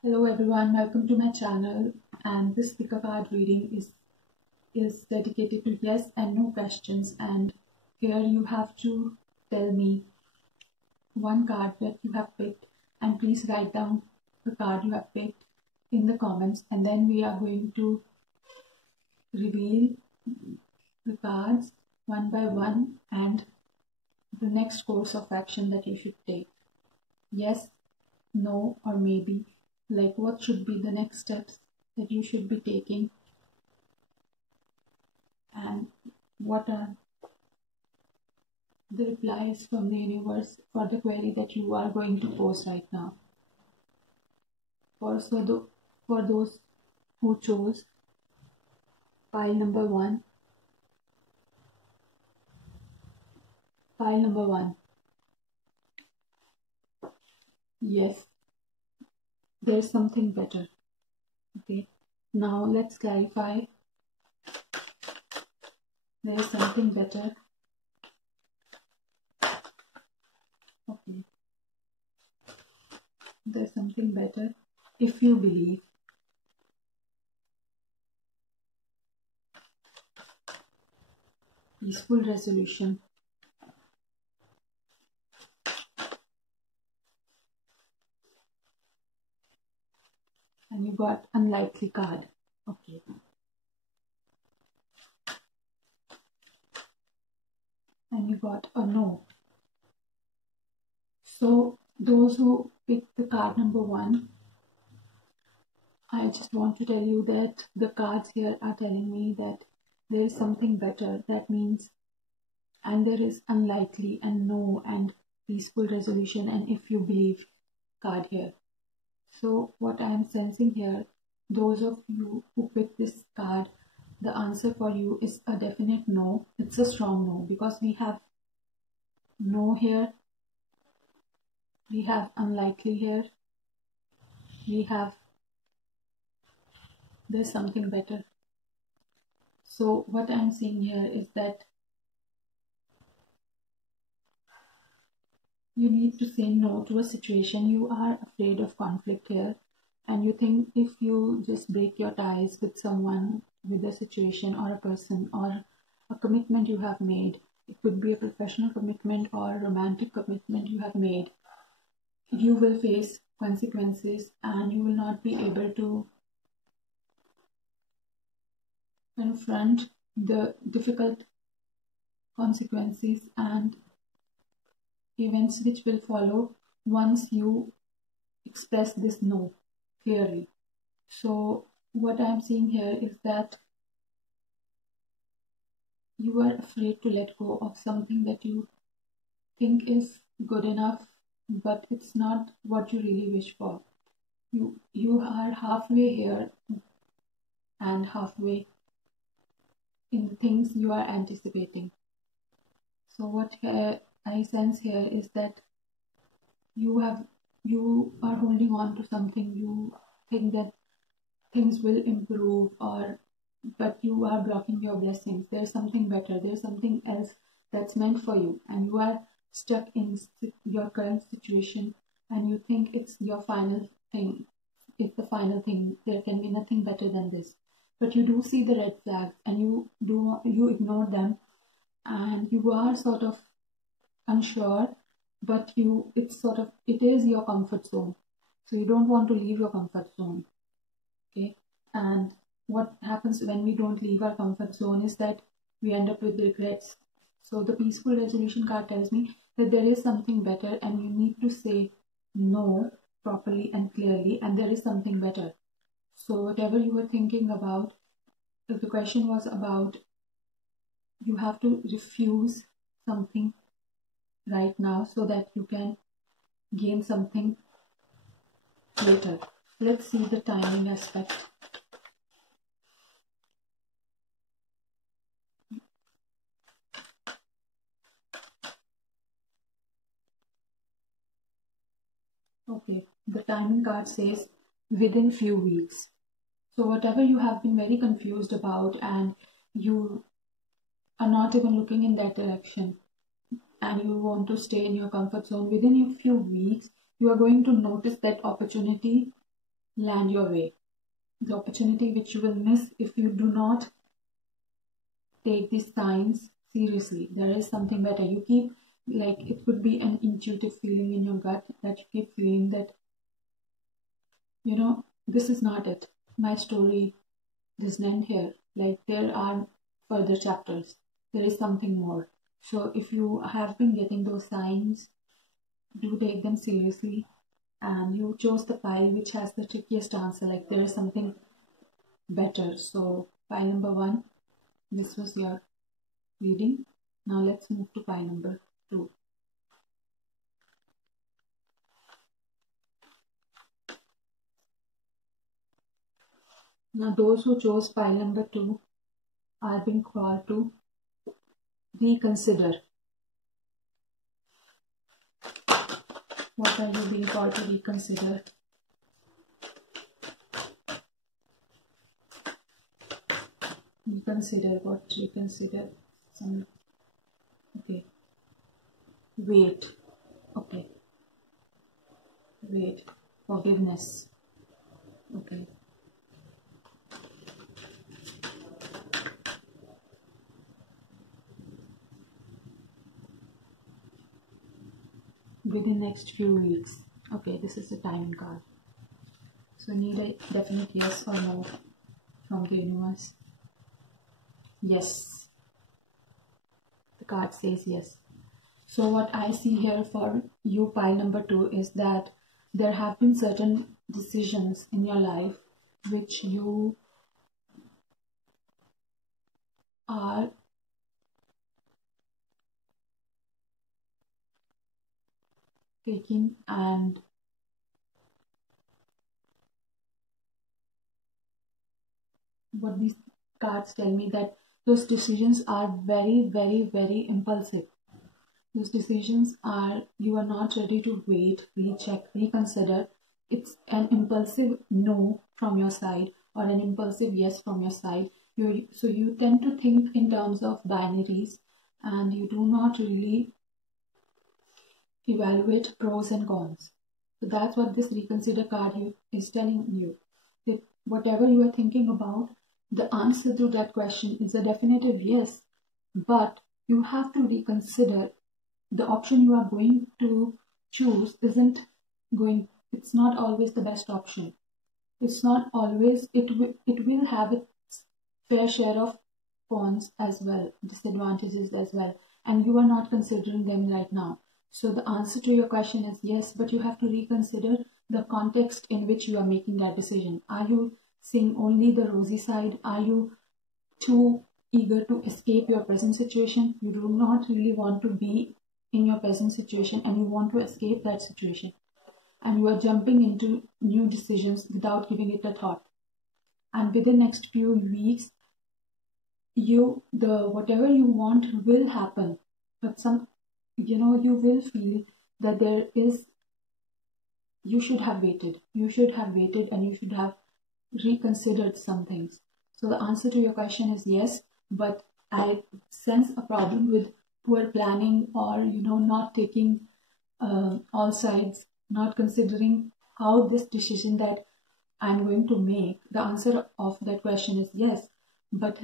Hello everyone, welcome to my channel, and this pick a card reading is dedicated to yes and no questions. And here you have to tell me one card that you have picked, and please write down the card you have picked in the comments, and then we are going to reveal the cards one by one and the next course of action that you should take. Yes, no, or maybe, like what should be the next steps that you should be taking, and what are the replies from the universe for the query that you are going to post right now. For those who chose pile number one, yes, there's something better. Okay, now let's clarify. There is something better. Okay, there's something better if you believe. Peaceful resolution. And you got unlikely card. Okay. And you got a no. So those who picked the card number one, I just want to tell you that the cards here are telling me that there is something better. That means, and there is unlikely and no and peaceful resolution and if you believe card here. So what I am sensing here, those of you who picked this card, the answer for you is a definite no. It's a strong no because we have no here, we have unlikely here, we have there's something better. So what I'm seeing here is that you need to say no to a situation. You are afraid of conflict here, and you think if you just break your ties with someone, with a situation or a person or a commitment you have made, it could be a professional commitment or a romantic commitment you have made, you will face consequences and you will not be able to confront the difficult consequences and events which will follow once you express this no clearly. So what I'm seeing here is that you are afraid to let go of something that you think is good enough, but it's not what you really wish for. You are halfway here and halfway in the things you are anticipating. So what I sense here is that you are holding on to something. You think that things will improve, but you are blocking your blessings. There's something better. There's something else that's meant for you, and you are stuck in your current situation, and you think it's your final thing. It's the final thing. There can be nothing better than this. But you do see the red flags, and you ignore them, and you are sort of unsure, but it is your comfort zone. So you don't want to leave your comfort zone. Okay. And what happens when we don't leave our comfort zone is that we end up with regrets. So the peaceful resolution card tells me that there is something better and you need to say no properly and clearly, and there is something better. So whatever you were thinking about, if the question was about you have to refuse something right now so that you can gain something later. Let's see the timing aspect. Okay, the timing card says within few weeks. So whatever you have been very confused about and you are not even looking in that direction and you want to stay in your comfort zone, within a few weeks, you are going to notice that opportunity land your way, the opportunity which you will miss if you do not take these signs seriously. There is something better. You keep, like, it could be an intuitive feeling in your gut that you keep feeling that, this is not it. My story doesn't end here. Like, there are further chapters. There is something more. So if you have been getting those signs, do take them seriously. And you chose the pile which has the trickiest answer. Like, there is something better. So pile number 1, this was your reading. Now let's move to pile number 2. Now those who chose pile number 2 are being called to reconsider. What are you being called to reconsider? Reconsider what? Reconsider some. Okay. Wait. Okay. Wait. Forgiveness. Okay. Within next few weeks. Okay, this is the timing card. So need a definite yes or no from the universe. Yes. The card says yes. So what I see here for you, pile number 2, is that there have been certain decisions in your life which you are taking, and what these cards tell me, that those decisions are very, very, very impulsive. Those decisions are, you are not ready to wait, recheck, reconsider. It's an impulsive no from your side or an impulsive yes from your side. So you tend to think in terms of binaries, and you do not really evaluate pros and cons. So that's what this reconsider card is telling you. That whatever you are thinking about, the answer to that question is a definitive yes, but you have to reconsider. The option you are going to choose it's not always the best option. It's not always, it will have its fair share of cons as well, disadvantages as well, and you are not considering them right now. So the answer to your question is yes, but you have to reconsider the context in which you are making that decision. Are you seeing only the rosy side? Are you too eager to escape your present situation? You do not really want to be in your present situation and you want to escape that situation, and you are jumping into new decisions without giving it a thought. And within next few weeks, whatever you want will happen, but you will feel that you should have waited, and you should have reconsidered some things. So the answer to your question is yes, but I sense a problem with poor planning, or not taking all sides, not considering how this decision that I'm going to make. The answer of that question is yes, but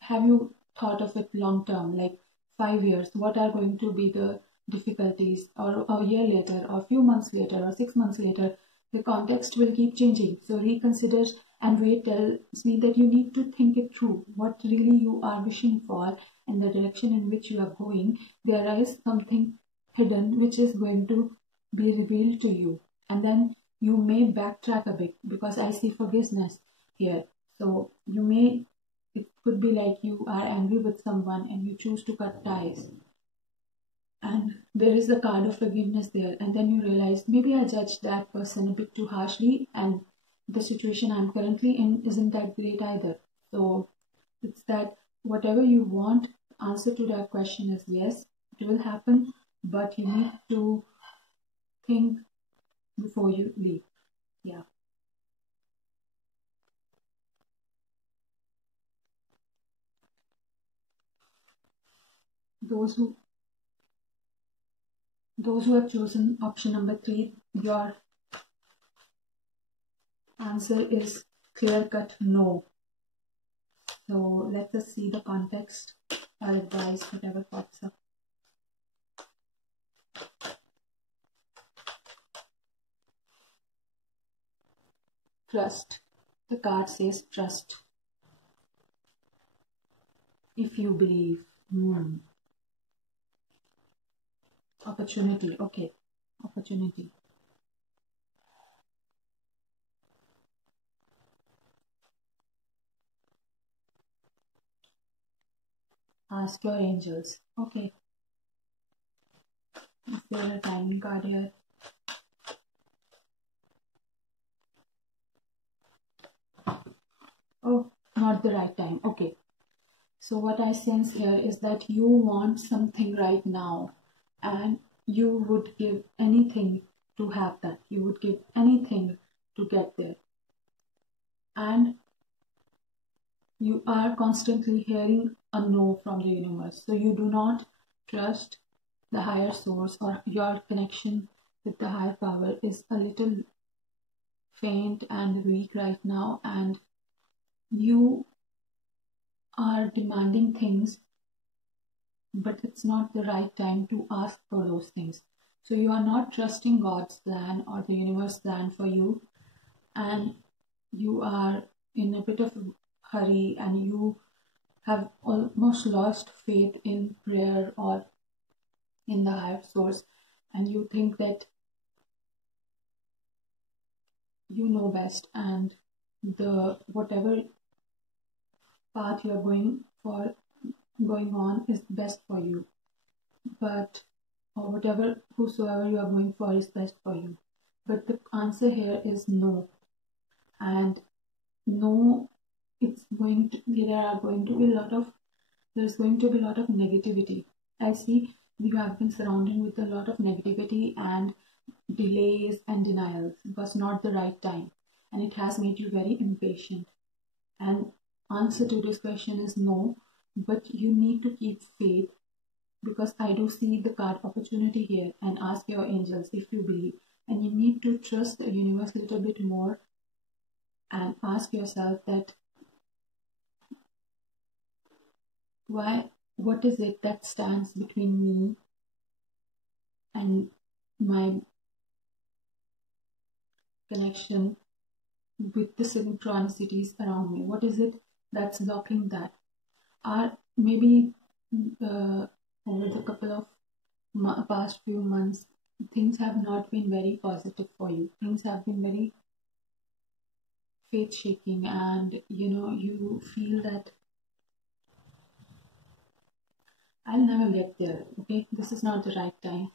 have you thought of it long term, like 5 years? What are going to be the difficulties, or a year later, or a few months later, or 6 months later? The context will keep changing. So reconsider and wait tells me that you need to think it through, what really you are wishing for and the direction in which you are going. There is something hidden which is going to be revealed to you, and then you may backtrack a bit, because I see forgiveness here. So it could be like you are angry with someone and you choose to cut ties, and there is the card of forgiveness there, and then you realize maybe I judged that person a bit too harshly, and the situation I'm currently in isn't that great either. So it's that whatever you want, answer to that question is yes, it will happen, but you need to think before you leave. Yeah. Those who have chosen option number 3, your answer is clear-cut no. So let us see the context or advice, whatever pops up. Trust. The card says trust. If you believe. Opportunity. Okay. Opportunity. Ask your angels. Okay. Is there a timing card here? Oh, not the right time. Okay. So what I sense here is that you want something right now and you would give anything to have that. You would give anything to get there. And you are constantly hearing a no from the universe. So you do not trust the higher source, or your connection with the higher power is a little faint and weak right now, and you are demanding things, but it's not the right time to ask for those things. So you are not trusting God's plan or the universe plan for you, and you are in a bit of a hurry, and you have almost lost faith in prayer or in the higher source, and you think that you know best, and the whatever path you are going on is best for you, but or whatever whosoever you are going for is best for you. But the answer here is no, and no, it's going to there's going to be a lot of negativity. I see you have been surrounded with a lot of negativity and delays and denials. It was not the right time, and it has made you very impatient. And answer to this question is no, but you need to keep faith, because I do see the card opportunity here, and ask your angels if you believe. And you need to trust the universe a little bit more and ask yourself that what is it that stands between me and my connection with the synchronicities around me? What is it that's blocking that? Or maybe over the couple of past few months, things have not been very positive for you. Things have been very faith shaking, and you feel that I'll never get there. Okay, this is not the right time.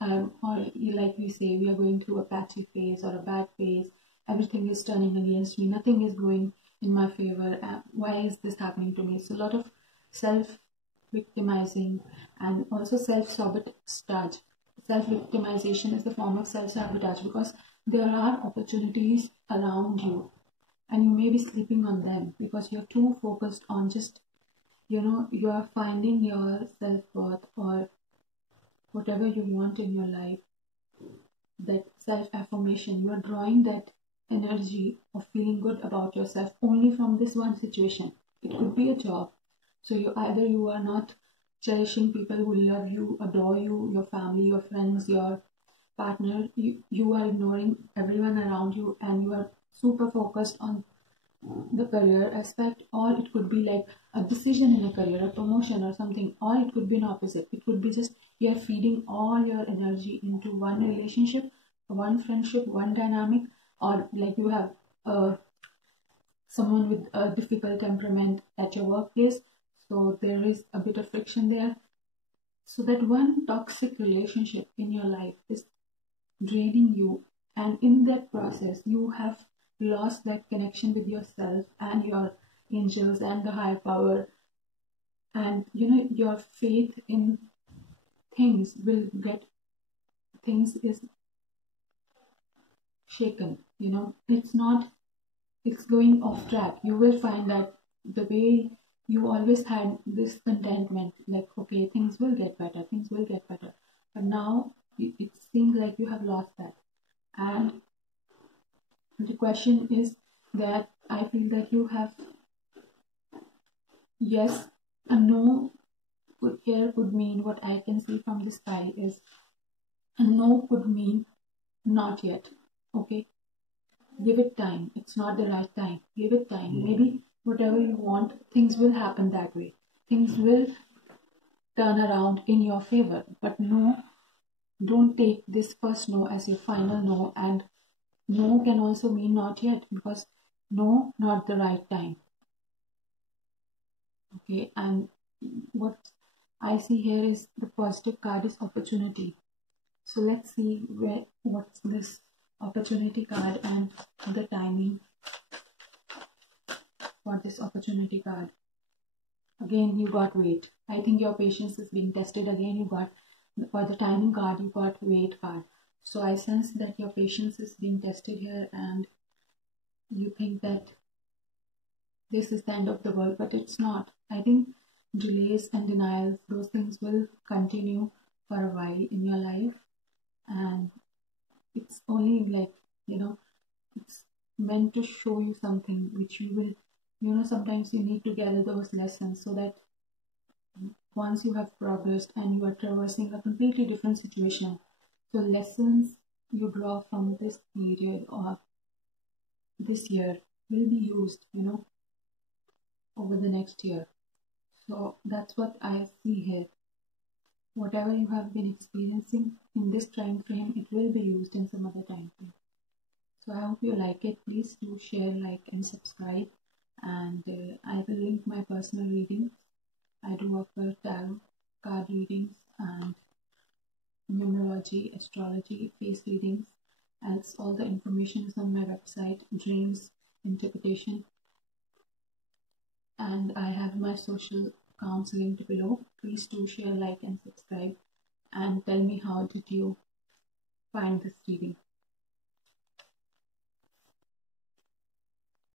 Or like we say, we are going through a patchy phase or a bad phase. Everything is turning against me. Nothing is going in my favor. Why is this happening to me? So a lot of self victimizing and also self sabotage. Self victimization is the form of self sabotage, because there are opportunities around you and you may be sleeping on them because you're too focused on just you are finding your self-worth or whatever you want in your life, that self-affirmation. You are drawing that energy of feeling good about yourself only from this one situation. It could be a job. So you are not cherishing people who love you, adore you, your family, your friends, your partner. You are ignoring everyone around you, and you are super focused on the career aspect. Or it could be like a decision in a career, a promotion or something. Or it could be an opposite. It could be just you're feeding all your energy into one relationship, one friendship, one dynamic. Or like you have someone with a difficult temperament at your workplace, so there is a bit of friction there. So that one toxic relationship in your life is draining you, and in that process you have lost that connection with yourself and your angels and the higher power, and your faith in things is shaken. It's going off track. You will find that the way you always had this contentment, like, okay, things will get better, things will get better, but now it seems like you have lost that. And The question is that I feel that you have yes and no. Here could mean, what I can see from the sky is a no could mean not yet. Okay, give it time. It's not the right time. Give it time. Maybe whatever you want, things will happen that way. Things will turn around in your favor. But no, don't take this first no as your final no. And no can also mean not yet, because no, not the right time. Okay, and what I see here is the positive card is opportunity. So let's see what's this opportunity card and the timing for this opportunity card. Again, you got wait. I think your patience is being tested. Again, you got, for the timing card, you got wait card. So I sense that your patience is being tested here, and you think that this is the end of the world, but it's not. I think delays and denials, those things will continue for a while in your life, and it's only like, it's meant to show you something which you will, sometimes you need to gather those lessons, so that once you have progressed and you are traversing a completely different situation, so lessons you draw from this period or this year will be used, over the next year. So that's what I see here. Whatever you have been experiencing in this time frame, it will be used in some other time frame. So I hope you like it. Please do share, like, and subscribe. And I will link my personal readings. I do offer tarot card readings and numerology, astrology, face readings. As all the information is on my website, Dreams Interpretation. And I have my social accounts linked below. Please do share, like, and subscribe. And tell me, how did you find this reading?